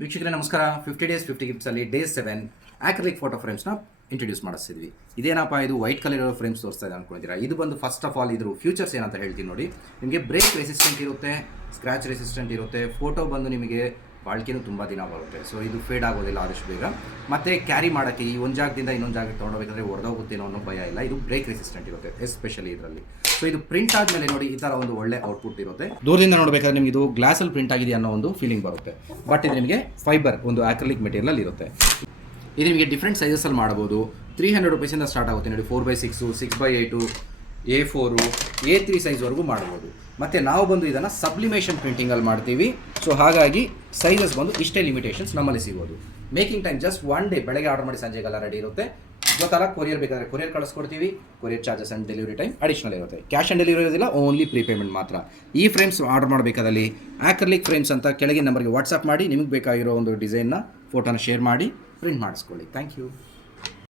ವೀಕ್ಷಕರೇ ನಮಸ್ಕಾರ. 50 ಡೇಸ್ 50 ಗಿಫ್ಟ್ಸಲ್ಲಿ ಡೇ 7 ಆಕ್ರಿಲಿಕ್ ಫೋಟೋ ಫ್ರೇಮ್ಸ್ನ ಇಂಟ್ರೊಡ್ಯೂಸ್ ಮಾಡಿಸ್ತಿದ್ವಿ. ಇದೇನಪ್ಪ ಇದು ವೈಟ್ ಕಲರ್ ಇರೋ ಫ್ರೇಮ್ಸ್ ತೋರಿಸ್ತಾ ಇದೆ ಅಂದ್ಕೊಂಡಿದ್ದೀರಾ. ಇದು ಬಂದು ಫಸ್ಟ್ ಆಫ್ ಆಲ್ ಇದ್ರ ಫ್ಯೂಚರ್ಸ್ ಏನಂತ ಹೇಳ್ತೀನಿ ನೋಡಿ. ನಿಮಗೆ ಬ್ರೇಕ್ ರೆಸಿಸ್ಟೆಂಟ್ ಇರುತ್ತೆ, ಸ್ಕ್ರ್ಯಾಚ್ ರೆಸಿಸ್ಟೆಂಟ್ ಇರುತ್ತೆ. ಫೋಟೋ ಬಂದು ನಿಮಗೆ ಬಾಳ್ಕೆನೂ ತುಂಬ ದಿನ ಬರುತ್ತೆ. ಸೊ ಇದು ಫೇಡ್ ಆಗೋದಿಲ್ಲ ಆದಷ್ಟು ಬೇಗ. ಮತ್ತು ಕ್ಯಾರಿ ಮಾಡೋಕ್ಕೆ ಈ ಒಂದು ಜಾಗದಿಂದ ಇನ್ನೊಂದು ಜಾಗಕ್ಕೆ ತೊಗೊಂಡೋಗ್ಬೇಕಾದ್ರೆ ಹೊಡೆದೋಗುತ್ತೇನೋ ಅನ್ನೋ ಭಯ ಇಲ್ಲ. ಇದು ಬ್ರೇಕ್ ರೆಸಿಸ್ಟೆಂಟ್ ಇರುತ್ತೆ ಎಸ್ಪೆಷಲಿ ಇದರಲ್ಲಿ. ಸೊ ಇದು ಪ್ರಿಂಟ್ ಆದಮೇಲೆ ನೋಡಿ ಈ ಥರ ಒಂದು ಒಳ್ಳೆ ಔಟ್ಪುಟ್ ಇರುತ್ತೆ. ದೂರದಿಂದ ನೋಡಬೇಕಾದ್ರೆ ನಿಮಗೆ ಇದು ಗ್ಲಾಸಲ್ಲಿ ಪ್ರಿಂಟ್ ಆಗಿದೆ ಅನ್ನೋ ಒಂದು ಫೀಲಿಂಗ್ ಬರುತ್ತೆ. ಬಟ್ ಇದು ನಿಮಗೆ ಫೈಬರ್ ಒಂದು ಆಕ್ರಿಲಿಕ್ ಮೆಟೀರಿಯಲ್ ಇರುತ್ತೆ. ಇದು ನಿಮಗೆ ಡಿಫ್ರೆಂಟ್ ಸೈಜಸಲ್ಲಿ ಮಾಡ್ಬೋದು. 300 ರೂಪೀಸಿಂದ ಸ್ಟಾರ್ಟ್ ಆಗುತ್ತೆ ನೋಡಿ. 4x6, 6x8, A4, A3 ಸೈಜ್ವರೆಗೂ ಮಾಡ್ಬೋದು. ಮತ್ತು ನಾವು ಬಂದು ಇದನ್ನು ಸಬ್ಲಿಮೇಷನ್ ಪ್ರಿಂಟಿಂಗಲ್ಲಿ ಮಾಡ್ತೀವಿ. ಸೊ ಹಾಗಾಗಿ ಸೈಜಸ್ ಬಂದು ಇಷ್ಟೇ ಲಿಮಿಟೇಷನ್ಸ್ ನಮ್ಮಲ್ಲಿ ಸಿಗೋದು. Making time just 1 day. ಬೆಳಗ್ಗೆ ಆರ್ಡರ್ ಮಾಡಿ ಸಂಜೆಗೆಲ್ಲ ರೆಡಿ ಇರುತ್ತೆ. ಗೊತ್ತಲ್ಲ, ಕೊರಿಯರ್ ಬೇಕಾದರೆ ಕೊರಿಯರ್ ಕಳಿಸ್ಕೊಡ್ತೀವಿ. Courier charges and delivery time additional ಇರುತ್ತೆ. ಕ್ಯಾಶ್ ಆನ್ ಡೆಲಿವರಿ ಇರೋದಿಲ್ಲ, ಓನ್ಲಿ ಪ್ರೀಪೇಮೆಂಟ್ ಮಾತ್ರ. ಈ ಫ್ರೇಮ್ಸ್ ಆರ್ಡರ್ ಮಾಡಬೇಕಾದಲ್ಲಿ ಆಕ್ರಿಲಿಕ್ ಫ್ರೇಮ್ಸ್ ಅಂತ ಕೆಳಗಿನ ನಂಬರ್ಗೆ ವಾಟ್ಸಪ್ ಮಾಡಿ ನಿಮಗೆ ಬೇಕಾಗಿರೋ ಒಂದು ಡಿಸೈನ್ನ ಫೋಟೋನ ಶೇರ್ ಮಾಡಿ ಪ್ರಿಂಟ್ ಮಾಡಿಸ್ಕೊಳ್ಳಿ. Thank you.